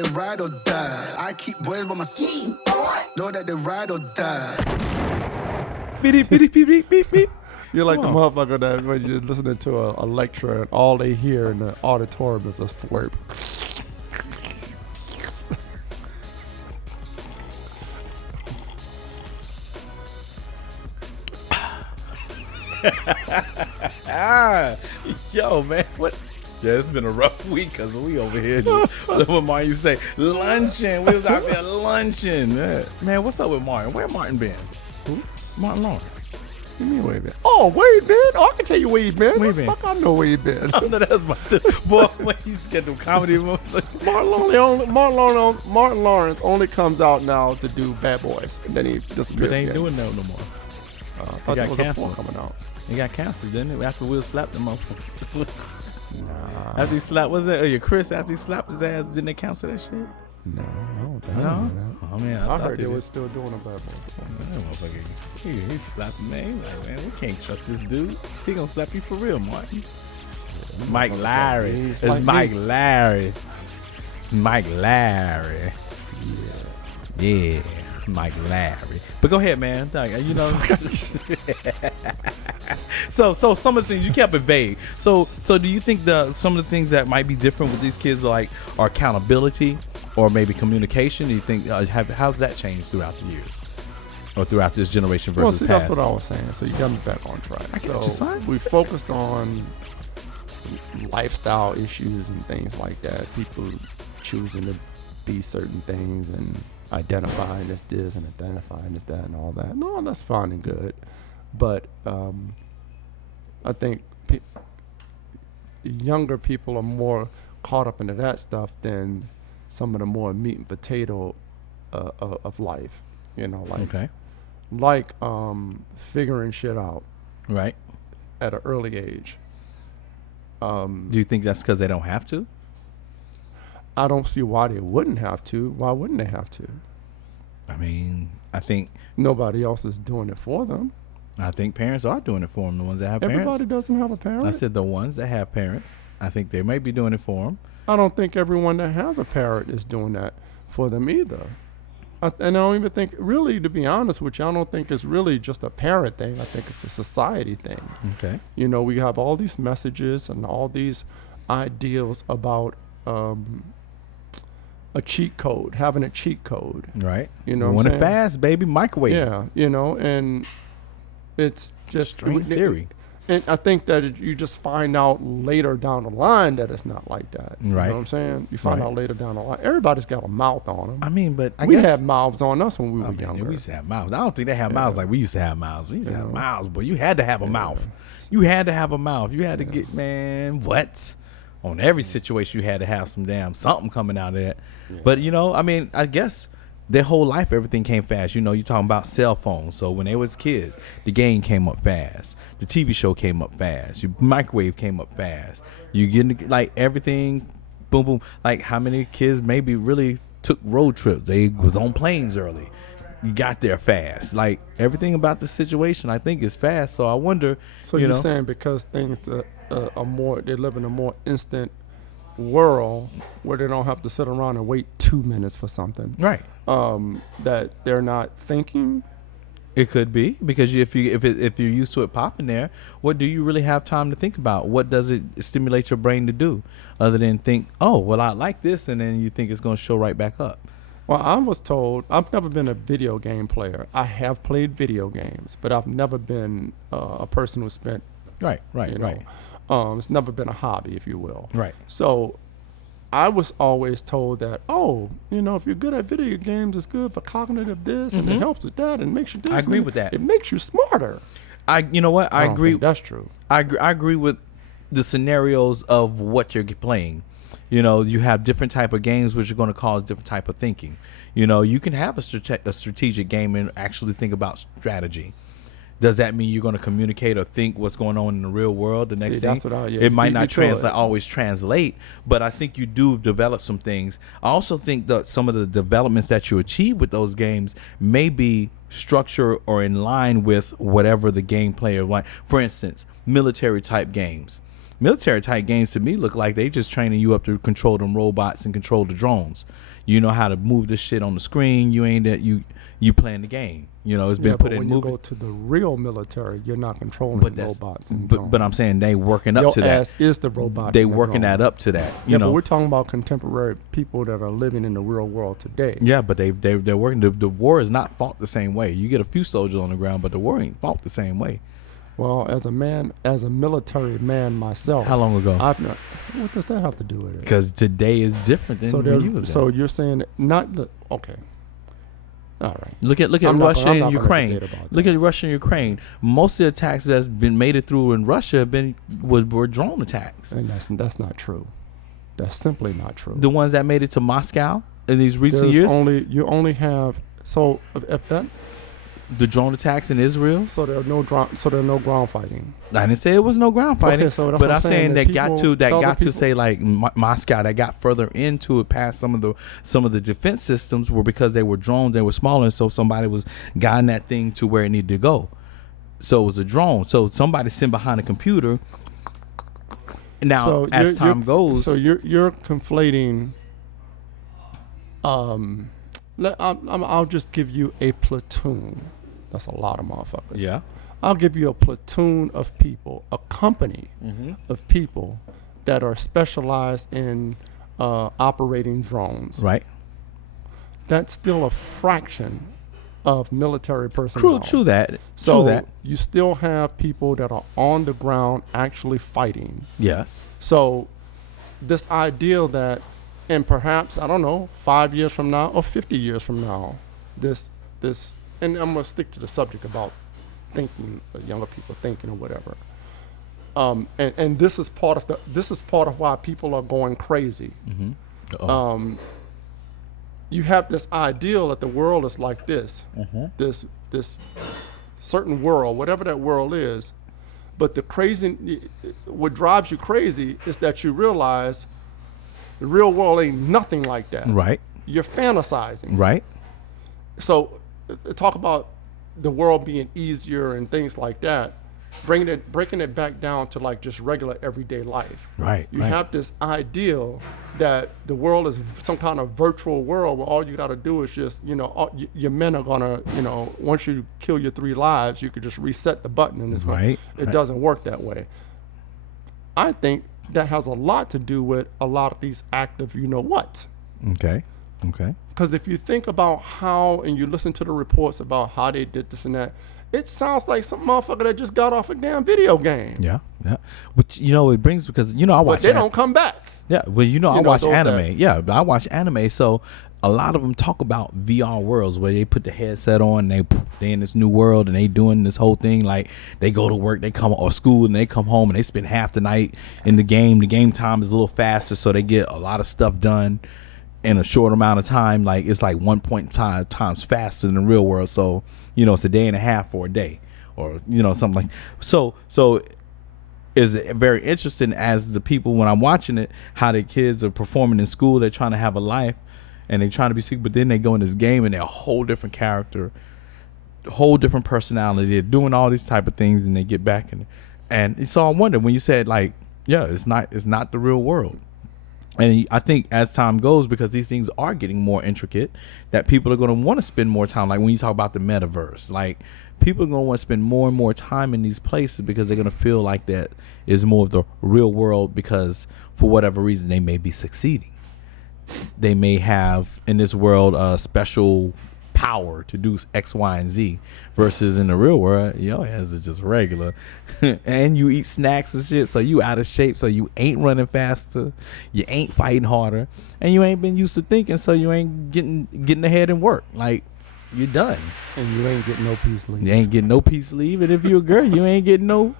they ride or die. I keep boys by my side. Know that they ride or die. Beep, beep, beep, beep, beep, beep. You're like the motherfucker that when you're listening to a lecture and all they hear in the auditorium is a slurp. Yo, man, what? Yeah, it's been a rough week because we over here. What Martin you say? Lunching. We was out there lunching. Man, what's up with Martin? Where Martin been? Who? Martin Lawrence. What do you mean where he been? Oh, where he been? Oh, I can tell you where he been. Where he been? Fuck, I know where he been. I know that's my boy. When you schedule comedy movies, Martin Lawrence only comes out now to do Bad Boys, and then he disappears. but they ain't again. doing that no more. I thought got there was a canceled. porn coming out. He got canceled, didn't it? After Will slapped him up. Nah. After he slapped, was it? Or your Chris? After he slapped his ass, didn't they cancel that shit? No, I don't think No. that. Oh man, I thought heard they did. was still doing a Bad Boys. That motherfucker, he slapped the man. He like, man, we can't trust this dude. He gonna slap you for real, Martin. Mike Larry. He's It's like Mike me. Larry. It's Mike Larry. Yeah, Mike Larry. But go ahead, man. You know. So some of the things you kept it vague. So do you think some of the things that might be different with these kids are accountability or maybe communication? Do you think how's that changed throughout the years or throughout this generation versus Well, see, past? that's what I was saying. So you got me back on track. I get you, son. We focused on lifestyle issues and things like that. People choosing to be certain things and identifying as this and identifying as that and all that. No, that's fine and good. But I think younger people are more caught up into that stuff than some of the more meat and potato of life. You know, like figuring shit out Right. at an early age. Do you think that's because they don't have to? I don't see why they wouldn't have to. Why wouldn't they have to? I mean, I think Nobody else is doing it for them. parents are doing it for them. The ones that have Everybody parents. doesn't have a parent. I said the ones that have parents. I think they may be doing it for them. I don't think everyone that has a parent is doing that for them either. And I don't even think, really, to be honest with you, I don't think it's really just a parent thing. I think it's a society thing. Okay. You know, we have all these messages and all these ideals about a cheat code, having a cheat code. Right. You know You what want I'm it saying? fast, baby. Microwave. Yeah, you know, and it's just Strange theory. And I think that you just find out later down the line that it's not like that. You Right. know what I'm saying? You find Right. out later down the line. Everybody's got a mouth on them. I mean, but We guess, had mouths on us when we were man, younger. we used to have mouths. I don't think they have mouths like we used to have mouths. We used to have Yeah. mouths, but you had to have a mouth. You had to have a mouth. You had to get, man, what? On every situation, you had to have some damn something coming out of that. But, you know, I mean, I guess their whole life, everything came fast. You know, you're talking about cell phones. So when they was kids, the game came up fast. The TV show came up fast. Your microwave came up fast. You getting, like, everything, boom, boom. Like, how many kids maybe really took road trips? They was on planes early. You got there fast. Like, everything about the situation, I think, is fast. So I wonder, So you you're know. saying because things are more, they live in a more instant world where they don't have to sit around and wait 2 minutes for something. Right. That they're not thinking. It could be because if you're used to it popping there, what do you really have time to think about? What does it stimulate your brain to do, other than think, oh, well, I like this, and then you think it's going to show right back up. Well, I was told, I've never been a video game player. I have played video games, but I've never been a person who spent, Right. you know, it's never been a hobby, if you will. Right. So I was always told that, oh, you know, if you're good at video games, it's good for cognitive this, and it helps with that, and makes you this. I agree and with that. It makes you smarter. You know what? I don't agree. think that's true. I agree with the scenarios of what you're playing. You know, you have different type of games which are going to cause different type of thinking. You know, you can have a strategic game and actually think about strategy. Does that mean you're going to communicate or think what's going on in the real world? The next thing, that's what it might not translate. always translate, but I think you do develop some things. I also think that some of the developments that you achieve with those games may be structure or in line with whatever the game player like. For instance, military type games. Military type games to me look like they just training you up to control them robots and control the drones. You know how to move this shit on the screen. You ain't that you playing the game. You know, it's been put in when movie. you go to the real military, you're not controlling robots. But I'm saying they working up to that. Your ass is the robot. They working that up to that. You know, but we're talking about contemporary people that are living in the real world today. Yeah, but they're working. The war is not fought the same way. You get a few soldiers on the ground, but the war ain't fought the same way. Well, as a military man myself. How long ago? What does that have to do with it? Because today is different than when you was there. So you're saying okay. All right. Look at Russia and Ukraine. Look at Russia and Ukraine. Most of the attacks that's been made it through in Russia were drone attacks. And that's not true. That's simply not true. The ones that made it to Moscow in these recent years. You only have if that. The drone attacks in Israel. So there are no ground fighting. I didn't say it was no ground fighting. Okay, so but I'm saying that got to say like Moscow that got further into it past some of the defense systems were because they were drones. They were smaller, and so somebody was guiding that thing to where it needed to go. So it was a drone. So somebody sitting behind a computer. Now as time goes, so you're conflating. I'll just give you a platoon. That's a lot of motherfuckers. Yeah. I'll give you a platoon of people, a company of people that are specialized in operating drones. Right. That's still a fraction of military personnel. True that. So true that. You still have people that are on the ground actually fighting. Yes. So this idea that, and perhaps, I don't know, 5 years from now or 50 years from now, this, and I'm gonna stick to the subject about thinking, younger people thinking or whatever. And this is part of why people are going crazy. Mm-hmm. You have this ideal that the world is like this, this certain world, whatever that world is. But what drives you crazy is that you realize the real world ain't nothing like that. Right. You're fantasizing. Right. So talk about the world being easier and things like that, breaking it back down to like just regular everyday life. Right. You have this ideal that the world is some kind of virtual world where all you got to do is just, your men are going to, once you kill your 3 lives, you could just reset the button and it's it doesn't work that way. I think that has a lot to do with a lot of these active what. Okay. Because if you think about how, and you listen to the reports about how they did this and that, it sounds like some motherfucker that just got off a damn video game. Yeah. Which, it brings, because, I watch. But they don't come back. Yeah. Well, I watch anime. Yeah. I watch anime. So a lot of them talk about VR worlds where they put the headset on and they in this new world and they doing this whole thing. Like they go to work, they come or school and they come home and they spend half the night in the game. The game time is a little faster, so they get a lot of stuff done in a short amount of time. Like it's like 1.5 times faster than the real world. So, it's a day and a half for a day or, something like so is very interesting as the people when I'm watching it, how the kids are performing in school. They're trying to have a life. And they trying to be secret, but then they go in this game and they're a whole different character, whole different personality. They're doing all these type of things, and they get back in. And so I wonder when you said it's not the real world. And I think as time goes, because these things are getting more intricate, that people are going to want to spend more time. Like when you talk about the metaverse, like people are going to want to spend more and more time in these places because they're going to feel like that is more of the real world because for whatever reason they may be succeeding. They may have in this world a special power to do X, Y, and Z versus in the real world, it's just regular. And you eat snacks and shit, so you out of shape, so you ain't running faster, you ain't fighting harder, and you ain't been used to thinking, so you ain't getting ahead and work. Like you're done. And you ain't getting no peace leave. You ain't getting no peace leave, and if you're a girl, you ain't getting no.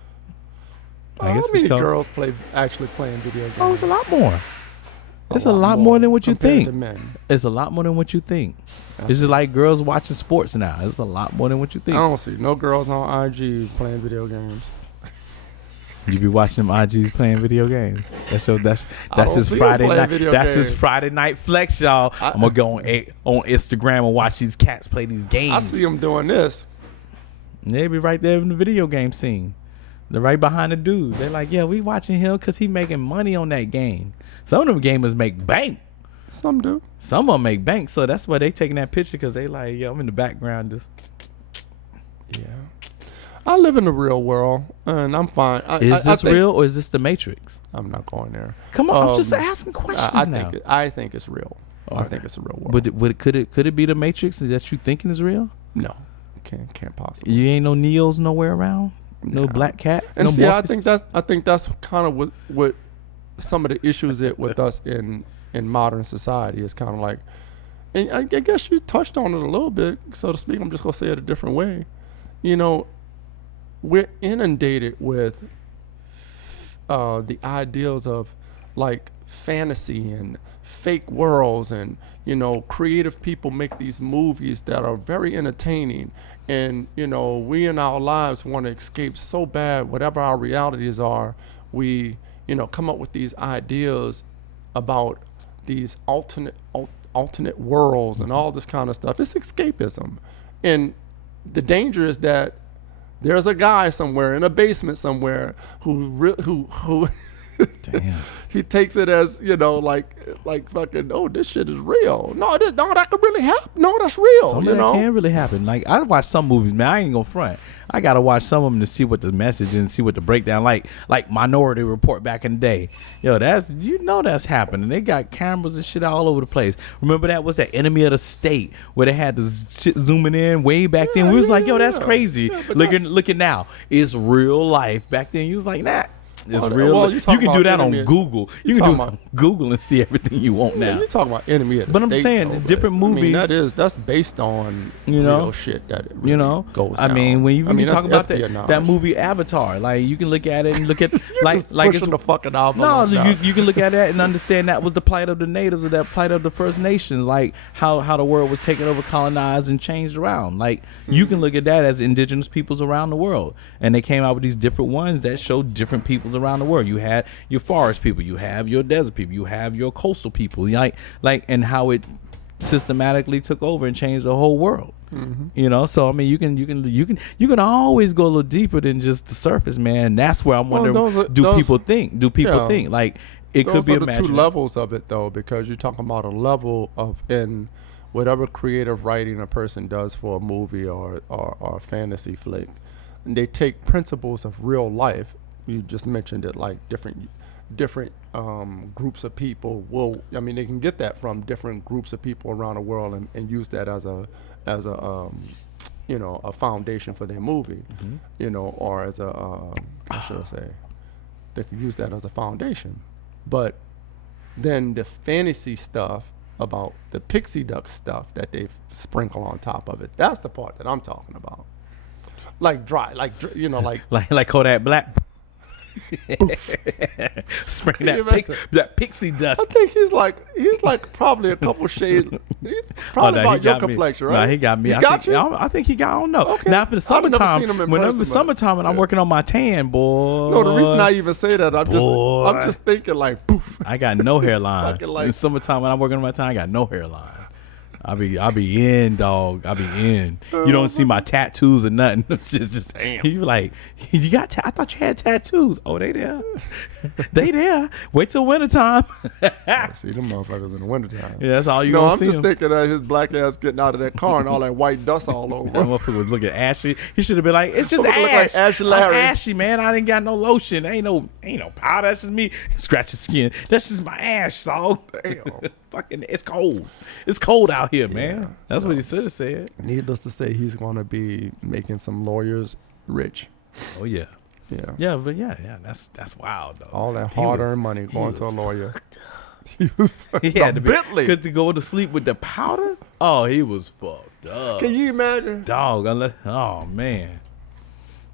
How many girls actually playing video games? Oh, it's a lot more. It's a lot more than what you think. To men. It's a lot more than what you think. It's just like girls watching sports now. It's a lot more than what you think. I don't see no girls on IG playing video games. You be watching them IGs playing video games. That's his Friday night. That's his Friday night flex, y'all. I'm gonna go on Instagram and watch these cats play these games. I see them doing this. They be right there in the video game scene. They're right behind the dude. They're like, yeah, we watching him because he making money on that game. Some of them gamers make bank. Some do. Some of them make bank, so that's why they taking that picture because they like, yeah, I'm in the background just. Yeah. I live in the real world, and I'm fine. Is this real or is this the Matrix? I'm not going there. Come on, I'm just asking questions now. I think it's real. Okay. I think it's a real world. But could it be the Matrix that you thinking is real? No, can't possibly. You ain't no Neos nowhere around. No black cats. And no see, Morpheus? I think that's kind of what some of the issues with us in modern society is kind of like. And I guess you touched on it a little bit, so to speak. I'm just gonna say it a different way. You know, we're inundated with the ideals of like fantasy and fake worlds, and creative people make these movies that are very entertaining, and we in our lives want to escape so bad whatever our realities are. We come up with these ideas about these alternate worlds and all this kind of stuff. It's escapism, and the danger is that there's a guy somewhere in a basement somewhere who Damn. he takes it as like fucking, oh, this shit is real. No, that could really happen. No, that's real. Some of that can really happen. Like, I watch some movies, man. I ain't gonna front. I gotta watch some of them to see what the message is and see what the breakdown. Like Minority Report back in the day. Yo, that's happening. They got cameras and shit all over the place. Remember that was that Enemy of the State where they had the shit zooming in way back then. We was like, yo, that's crazy. Looking now, it's real life. Back then, you was like, nah. It's real. Well, you can do that on Google. You can do Google and see everything you want now. You're talking about Enemy of the But State. I'm saying though, different movies. I mean, that's based on real shit that it really goes down. I mean, when you talk about that movie Avatar, like you can look at it and look at like pushing the fucking album. No, you can look at that and understand that was the plight of the natives or that plight of the First Nations, like how the world was taken over, colonized, and changed around. Like you can look at that as indigenous peoples around the world, and they came out with these different ones that show different peoples around the world. You had your forest people, you have your desert people, you have your coastal people, like and how it systematically took over and changed the whole world. So I mean, you can always go a little deeper than just the surface, man. That's where I'm wondering, do people think like it could be the two levels of it though, because you're talking about a level of in whatever creative writing a person does for a movie or a fantasy flick, and they take principles of real life. You just mentioned it, like different groups of people they can get that from different groups of people around the world and use that as a a foundation for their movie, or as a how should I say, they can use that as a foundation. But then the fantasy stuff about the pixie duck stuff that they sprinkle on top of it, that's the part that I'm talking about. Like like Kodak Black. Spring that pixie dust. I think he's like probably a couple shades. He's probably about your complexion, right? Nah, he got me. I think he got. I don't know. Okay. Now for the summertime, and I'm working on my tan, boy. No, the reason I even say that, I'm just thinking like, poof. I got no hairline. In the summertime when I'm working on my tan, I got no hairline. I be in, dog. I be in. You don't see my tattoos or nothing. It's just damn. You like, you got? I thought you had tattoos. Oh, they there. They there. Wait till wintertime. See them motherfuckers in the wintertime. Yeah, that's all you gonna see. No, I'm just thinking of his black ass getting out of that car and all that white dust all over. That motherfucker was looking ashy. He should have been like, it's just ash. Look like Ashy Larry. I'm ashy, man. I didn't got no lotion. Ain't no powder. That's just me. Scratch his skin. That's just my ash, dog. Damn. Fucking, it's cold. It's cold out here, man. That's what he should have said. Needless to say, he's gonna be making some lawyers rich. Oh yeah. Yeah, but yeah. That's wild though. All that hard-earned money going to a lawyer. He had to Bentley. Could to go to sleep with the powder. Oh, he was fucked up. Can you imagine? Dog. Oh man.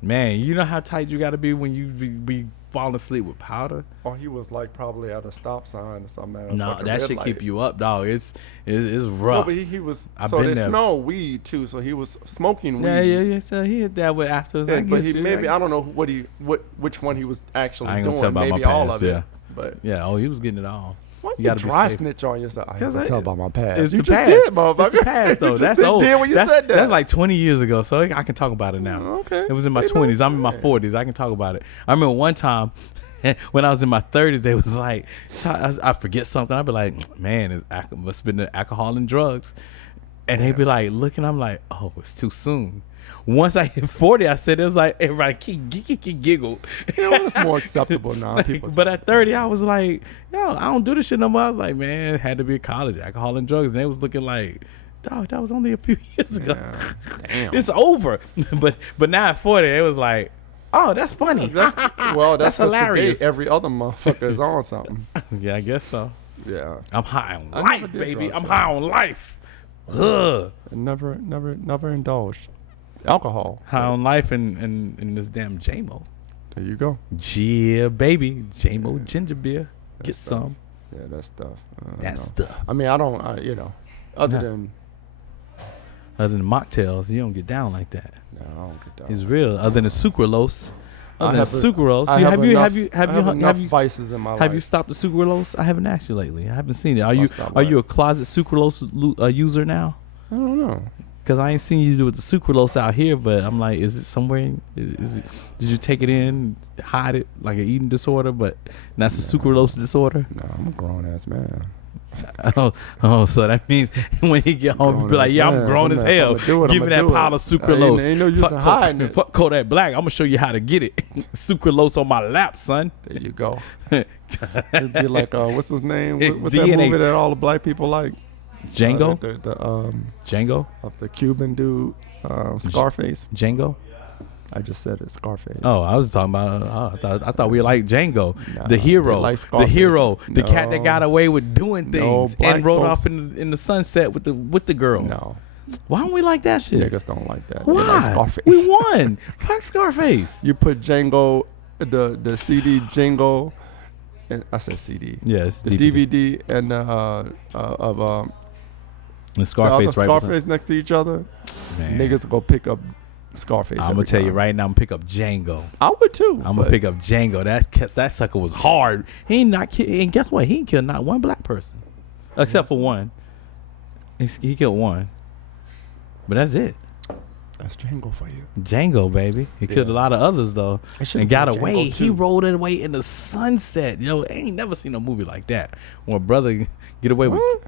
You know how tight you got to be when you be falling asleep with powder. Or he was like probably at a stop sign or something. No, that should keep you up, dog. It's rough. No, but he was. So they smell weed too. So he was smoking weed. Yeah. So he hit that with after. But he maybe I don't know which one he was actually I ain't doing. gonna tell about maybe my all past, of it. But yeah, he was getting it all. Why You you gotta be dry safe. snitch on yourself? I ain't 'Cause gonna tell about my past. It's You the just past. did, motherfucker. It's the past, though. You That's just old. did when you said that. That's like 20 years ago, so I can talk about it now. Okay. It was in my You know, 20s. I'm in my yeah. 40s. I can talk about it. I remember one time when I was in my 30s, they was like, I forget something. I'd be like, man, it must have been the alcohol and drugs. And they'd be like, looking, I'm like, oh, it's too soon. Once I hit 40, I said, it was like, everybody keep giggle. You know, it's more acceptable now. People But at 30, I was like, yo, I don't do this shit no more. I was like, man, it had to be college, alcohol and drugs. And they was looking like, dog, that was only a few years ago. Yeah. Damn. It's over. but now at 40, it was like, oh, that's funny. That's That's hilarious. Today, every other motherfucker is on something. Yeah, I guess so. Yeah. I'm high on I never life, did baby. drugs, I'm so. high on life. Ugh. Never indulged. Alcohol. High on life and this damn JMO. There you go. Yeah, baby. JMO ginger beer. Get That's stuff. some. Yeah, that stuff. That know. stuff. I mean, other Nah. than Other than mocktails, you don't get down like that. no, I don't get down. It's real. Other than sucralose. I Other than have sucralose. I Have enough you vices in my life. have you stopped the sucralose? I haven't asked you lately. I haven't seen it. Are you stopped are what? you a closet sucralose user now? I don't know. Because I ain't seen you with the sucralose out here, but I'm like, is it somewhere? Is it? Did you take it in, hide it like an eating disorder? But that's a sucralose disorder. No, I'm a grown ass man. So that means when he get home, he be like, yeah, I'm grown as hell. Give me that pile of sucralose. Ain't no use in hiding it. Fuck Kodak Black. I'm gonna show you how to get it. Sucralose on my lap, son. There you go. It'd be like, what's his name? What's that DNA. movie that all the black people like? Django. Django. Django. Of the Cuban dude, Scarface. Django. I just said it, Scarface. Oh, I was talking about. I thought we liked Django, Nah, the hero, they like the Scarface. hero, the cat that No. got away with doing No, things black and rode folks- off in the sunset with the girl. No, Why don't we like that shit? niggas don't like that. They Why? like Scarface. We won. Fuck Scarface. You put Django, the CD Django, and I said CD. Yes, The DVD and of the Scarface, right? Scarface next to each other. Man. Niggas go pick up Scarface. I'm gonna every tell you time. right now. I'm gonna pick up Django. I would too. I'm gonna pick up Django. That sucker was hard. He ain't not kill, and guess what? He ain't killed not one black person, except for one. He killed one, but that's it. That's Django for you. Django, baby. He killed a lot of others though, It should've and got been away. Django, He too. rode it away in the sunset. Yo, I ain't never seen a movie like that. When a brother get away with. What?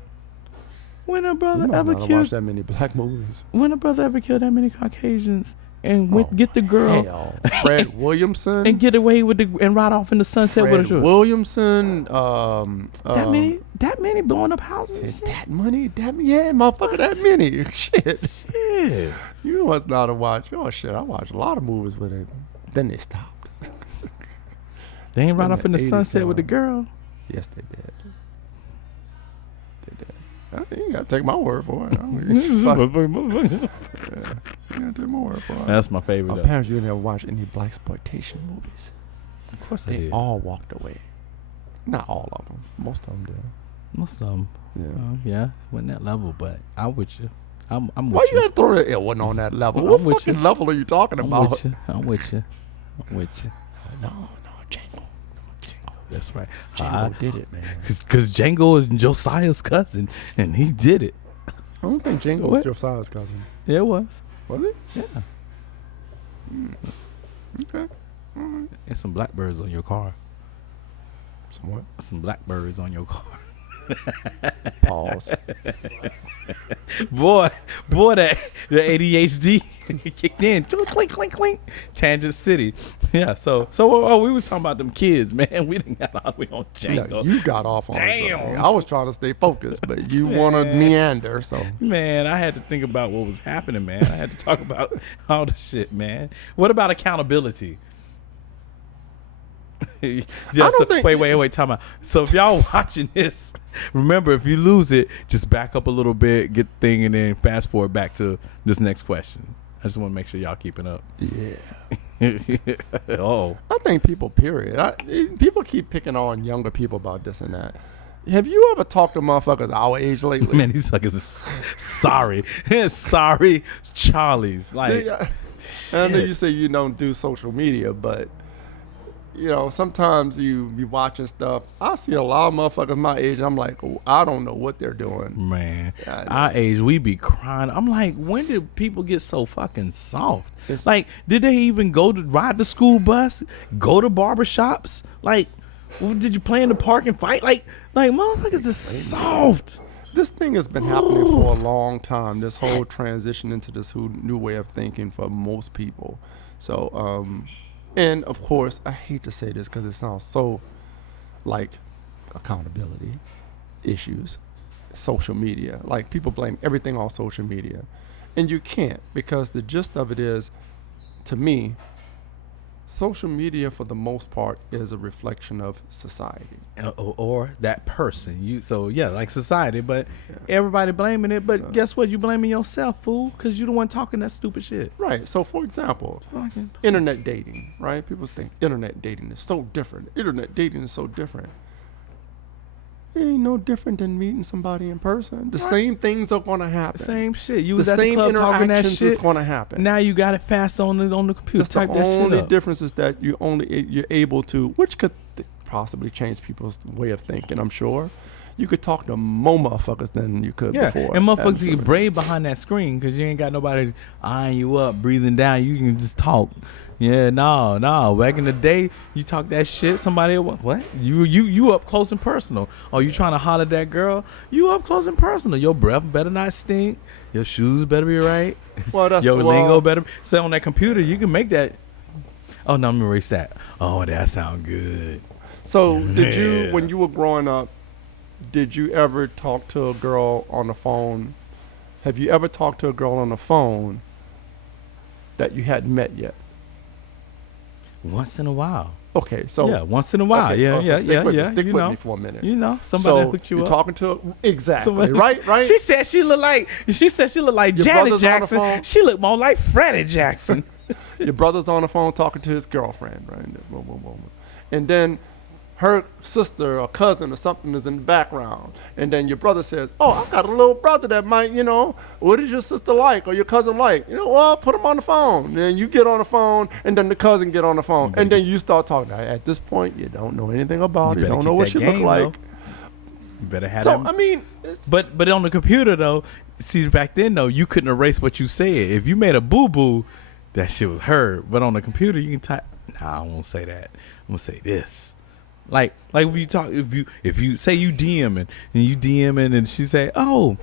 When a You brother must ever not have killed. watched that many black movies. When a brother ever killed that many Caucasians and get the girl Hell. Fred Williamson. and get away with and ride off in the sunset with Fred her. Williamson. That many blowing up houses. That money, yeah, motherfucker, that many. Shit. Shit. You must not have watched. Oh shit, I watched a lot of movies with it. Then they stopped. They ain't ride In off the in the 80s sunset with the now. girl. Yes, they did. They did. You gotta take my word for it. I mean, fuck. You gotta take my word for it. That's my favorite. though. Apparently, you never watched any blaxploitation movies. Of course I They did. all walked away. Not all of them. Most of them did. Most of them. Yeah. Yeah, wasn't that level, but I'm with you. I'm Why with you gotta throw that? It wasn't on that level. I'm What with fucking you. level are you talking I'm about? with you. I'm with you. I'm with you. No, Django. That's right. Django did it, man. Because Django is Josiah's cousin, and he did it. I don't think Django What? was Josiah's cousin. Yeah, it was. Was it? Yeah. Okay. And some blackbirds on your car. Somewhat. Some blackbirds on your car. Pause. boy, that the ADHD kicked in. Clink, clink, clink. Tangent City. Yeah. So we was talking about them kids, man. We didn't got all the way on Django. No, you got off on Damn. something. I was trying to stay focused, but you want to meander, so. Man, I had to think about what was happening, man. I had to talk about all the shit, man. What about accountability? Yeah, don't think- wait, time out. So if y'all watching this, remember, if you lose it, just back up a little bit, get the thing, and then fast forward back to this next question. I just want to make sure y'all keeping up. Yeah. Oh. I think people, period. People keep picking on younger people about this and that. Have you ever talked to motherfuckers our age lately? Man, these fuckers is sorry. Sorry, Charlie's. Like, I know you say you don't do social media, but sometimes you be watching stuff. I see a lot of motherfuckers my age. I'm like, oh, I don't know what they're doing. Man, our age, we be crying. I'm like, when did people get so fucking soft? Like, did they even go to ride the school bus, go to barbershops? Like, did you play in the park and fight? Like motherfuckers is soft. This thing has been happening for a long time. This whole transition into this new way of thinking for most people. So, and of course, I hate to say this because it sounds so like accountability issues, social media. Like, people blame everything on social media. And you can't, because the gist of it is, to me, social media for the most part is a reflection of society. Or that person. Like society, but everybody blaming it. But guess what? You blaming yourself, fool, because you the one talking that stupid shit. Right. So, for example, internet dating, right? People think internet dating is so different. Internet dating is so different. It ain't no different than meeting somebody in person. The same things are going to happen. Same shit. You was at the club talking that shit. Is going to happen. Now you got it fast on the computer. Type that shit up. The only difference is that you're able to, which could possibly change people's way of thinking, I'm sure. You could talk to more motherfuckers than you could before. And motherfuckers get brave behind that screen because you ain't got nobody eyeing you up, breathing down. You can just talk. Yeah, no. Back in the day, you talk that shit. Somebody, what? You up close and personal. Oh, you trying to holler at that girl? You up close and personal. Your breath better not stink. Your shoes better be right. Well, that's your lingo better. So on that computer, you can make that. Oh no, I'm gonna erase that. Oh, that sound good. So did you, when you were growing up, did you ever talk to a girl on the phone? Have you ever talked to a girl on the phone that you hadn't met yet? Once in a while. Okay, so once in a while. Okay, stick with me for a minute. Somebody hooked you you're up. Talking to exactly right. She said she looked like Janet Jackson. She looked more like Freddie Jackson. Your brother's on the phone talking to his girlfriend, right? And then her sister or cousin or something is in the background. And then your brother says, oh, I got a little brother that might, what is your sister like or your cousin like? Well, put him on the phone. Then you get on the phone, and then the cousin get on the phone. And then you start talking. Now, at this point, you don't know anything about it. You don't know what she look like. You better have that. I mean. But on the computer, though, see, back then, though, you couldn't erase what you said. If you made a boo-boo, that shit was heard. But on the computer, you can type. Nah, I won't say that. I'm going to say this. Like if you talk, if you say you DMing and she say, oh,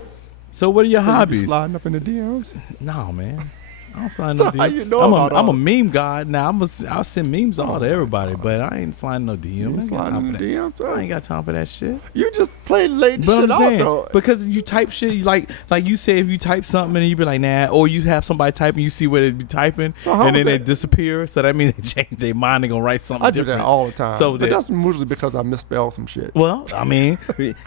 so what are your hobbies? You sliding up in the DMs? No, man. I don't slide no DMs. How you know I'm a meme god. Now I'll send memes all to everybody, but I ain't sliding no DMs. I ain't got time for that shit. You just play late shit out though. Because you type shit like you say, if you type something and you be like, nah, or you have somebody typing, you see what they be typing, and then they disappear. So that means they change their mind and gonna write something different. I do that all the time. But that's usually because I misspelled some shit. Well, I mean,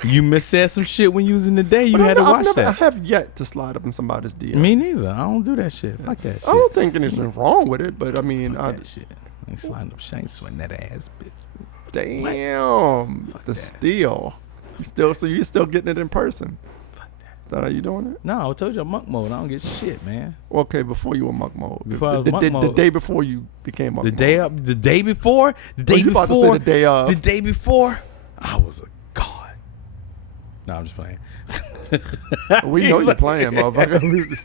you missaid some shit when you was in the day. You had to watch that. I have yet to slide up in somebody's DM. Me neither. I don't do that shit. Fuck that shit. I don't think anything wrong with it, but I mean, that shit. I ain't sliding up. I ain't sweating that ass, bitch. Damn, the steal. You still getting it in person? Fuck that. Is that how you doing it? No, I told you I'm monk mode. I don't get shit, man. Okay, before you were monk mode. Before I was monk mode. The day before you became monk mode. The day before. The day before. About to say the day of. The day before, I was a god. No, I'm just playing. We know you're playing, motherfucker.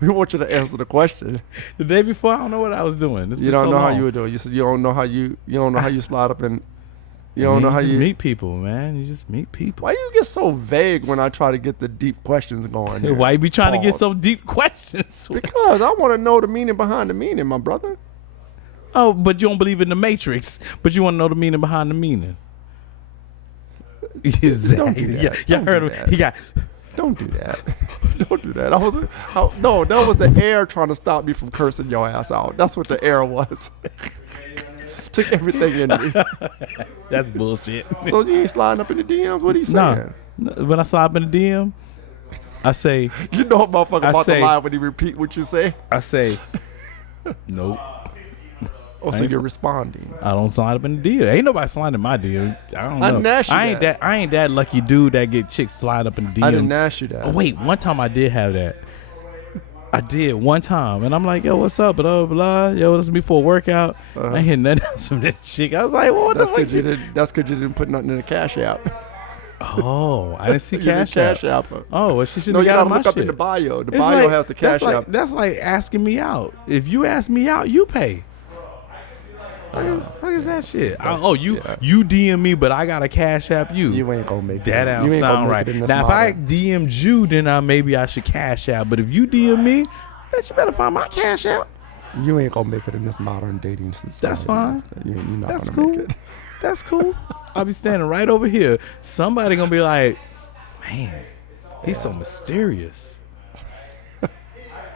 We want you to answer the question. The day before, I don't know what I was doing. You don't know how you were doing. You said you don't know how you slide up and you don't know how you meet people, man. You just meet people. Why you get so vague when I try to get the deep questions going? Here? Why you be trying to get so deep questions? Because I want to know the meaning behind the meaning, my brother. Oh, but you don't believe in the Matrix, but you want to know the meaning behind the meaning. Exactly. Don't do that. Yeah, heard him. He got. Don't do that. Don't do that. That was the air trying to stop me from cursing your ass out. That's what the air was. Took everything in me. That's bullshit. So you ain't sliding up in the DMs? What are you saying? No. When I slide up in the DM, I say. You know a motherfucker about to lie when he repeat what you say? I say, nope. Oh, so you're responding. I don't slide up in the DM. Ain't nobody sliding in my DM. I don't know. I ain't that lucky dude that get chicks slide up in the DM. I didn't ask you that. Oh, wait, one time I did have that. I did one time, and I'm like, yo, what's up? Blah, blah. Yo, this is before a workout. I ain't hear nothing else from this chick. I was like, well, what the fuck? That's because you didn't put nothing in the Cash App. Oh, I didn't see You Cash didn't App. Cash App. Oh, well, she shouldn't No, you have gotta got my look up shit. in the bio. The It's bio like- has the Cash App. That's like asking me out. If you ask me out, you pay. Fuck is that shit? You DM me, but I got a Cash App you. You ain't gonna make That it. don't You ain't gonna sound make right. it in this Now, if I model. DM'd you, then maybe I should Cash App. But if you DM me, bitch, you better find my Cash App. You ain't gonna make it in this modern dating society. That's fine. You're not That's gonna cool. make it. That's cool. I'll be standing right over here. Somebody gonna be like, man, he's so mysterious.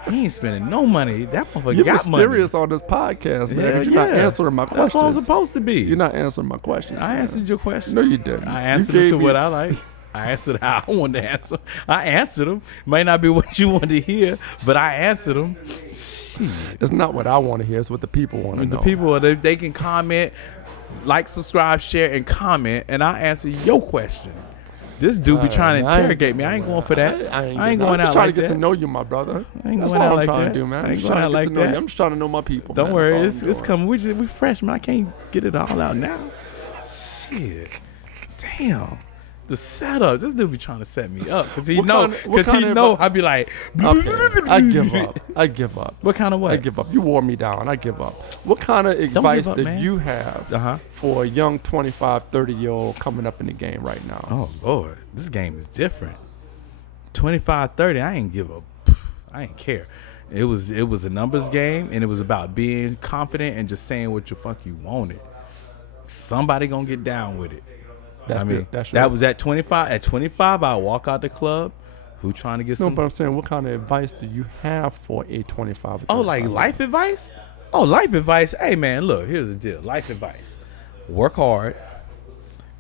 He ain't spending no money. That motherfucker You're got money. mysterious on this podcast, man. Yeah, 'Cause you're not yeah. answering my questions. That's what I'm supposed to be. You're not answering my questions. I man. answered your question. No, you didn't. I You answered gave it to me- what I like. I answered how I wanted to answer. I answered them. Might not be what you wanted to hear, but I answered them. Shit. It's not what I want to hear. It's what the people want to know. The people, they can comment, like, subscribe, share, and comment, and I'll answer your question. This dude be trying to interrogate me. I ain't going for that. I ain't going I'm just out trying like to get that. to know you, my brother. I ain't That's going all out I'm like trying that. to do, man. I I'm ain't just going trying out to like get to know that. you. I'm just trying to know my people. Don't man. worry, That's all it's I'm doing. coming. We fresh, man. I can't get it all out now. Shit, damn. The setup. This dude be trying to set me up because he What know. kind of- what Because kind he of know. advi- I'd be like, Okay, I give up. I give up. What kind of what? I give up. You wore me down. I give up. What kind of give advice up, did man. you have Uh-huh. for a young 25, 30-year-old coming up in the game right now? Oh Lord, this game is different. 25, 30, I ain't give up. I ain't care. It was a numbers game, and it was about being confident and just saying what the fuck you wanted. Somebody gonna get down with it. That's that right. was at 25. At 25, I walk out the club. Who trying to get No, some? but I'm saying, what kind of advice do you have for a 25? or Oh, like 35? life advice? Oh, life advice. Hey, man, look, here's the deal. Life advice. Work hard.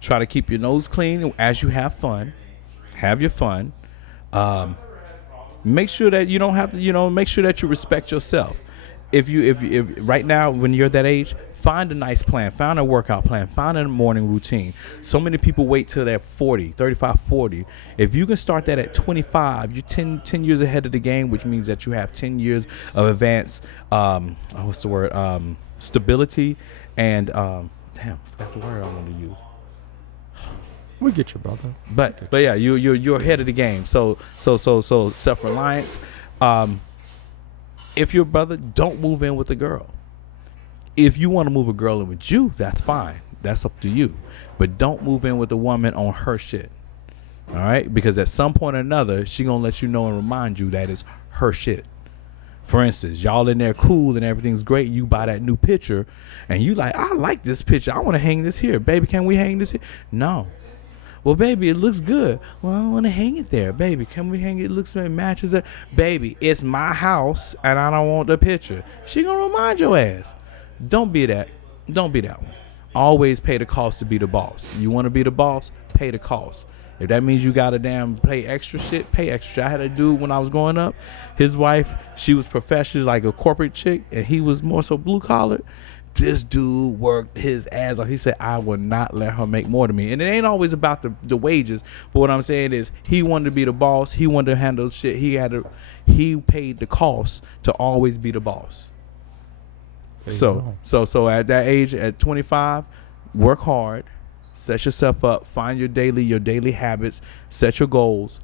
Try to keep your nose clean as you have fun. Have your fun. Make sure that you don't have to, make sure that you respect yourself. If right now, when you're that age, find a nice plan. Find a workout plan. Find a morning routine. So many people wait till they're 40, 35, 40. If you can start that at 25, you're 10 years ahead of the game, which means that you have 10 years of advanced, stability and, damn, I forgot the word I want to use. We get you, brother. But yeah, you're ahead of the game. So self-reliance. If your brother, don't move in with a girl. If you want to move a girl in with you, that's fine. That's up to you. But don't move in with a woman on her shit. All right? Because at some point or another, she gonna let you know and remind you that it's her shit. For instance, y'all in there cool and everything's great. You buy that new picture and you like, I like this picture. I want to hang this here. Baby, can we hang this here? No. Well, baby, it looks good. Well, I want to hang it there. Baby, can we hang it? It looks like it matches it. Baby, it's my house and I don't want the picture. She gonna remind your ass. Don't be that. Don't be that one. Always pay the cost to be the boss. You want to be the boss? Pay the cost. If that means you gotta damn pay extra shit, pay extra. I had a dude when I was growing up. His wife, she was professional, like a corporate chick, and he was more so blue collar. This dude worked his ass off. He said, I will not let her make more than me. And it ain't always about the wages. But what I'm saying is he wanted to be the boss. He wanted to handle shit. He paid the cost to always be the boss. So at that age, at 25, work hard, set yourself up, find your daily habits, set your goals,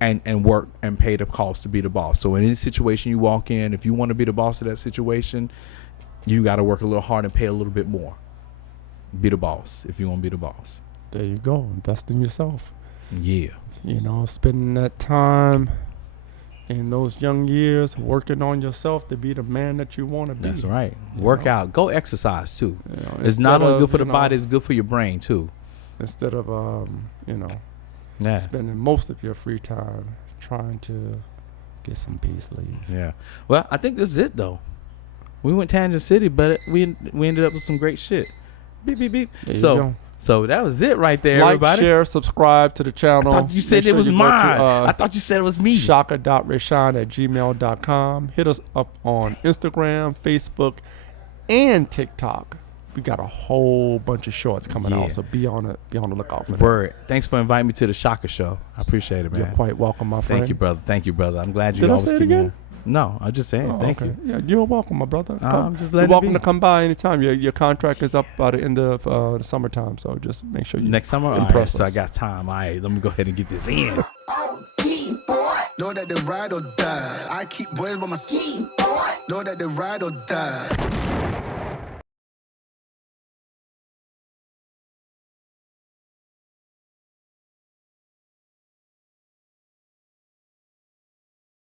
and work and pay the cost to be the boss. So in any situation you walk in, if you want to be the boss of that situation, you got to work a little hard and pay a little bit more. Be the boss if you want to be the boss. There you go. Invest in yourself. Yeah. Spending that time in those young years working on yourself to be the man that you want to be. That's right. Work out. Go exercise too. It's Instead not only of, good for the body, it's good for your brain too. Instead of Yeah. spending most of your free time trying to get some peace leave. Yeah. Well, I think this is it though. We went Tangent City, but we ended up with some great shit. Beep beep beep. There you go. So that was it right there, Like, everybody. share, subscribe to the channel. I thought you said Make it sure was you go mine. to, I thought you said it was me. shaka.rayshawn@gmail.com. Hit us up on Instagram, Facebook, and TikTok. We got a whole bunch of shorts coming out, so be on the lookout for that. Word. Thanks for inviting me to the Shaka Show. I appreciate it, man. You're quite welcome, my friend. Thank you, brother. I'm glad you Did I always say it keep me again? on. No, I'm just saying. Thank you. Yeah, you're welcome, my brother. I'm just you're letting welcome it be. to come by anytime. Your contract is up by the end of the summertime, so just make sure you Next summer? All right, impress so I us. got time. All right, let me go ahead and get this in. Know that they ride or die. I keep boys by my side. Know that they ride or die.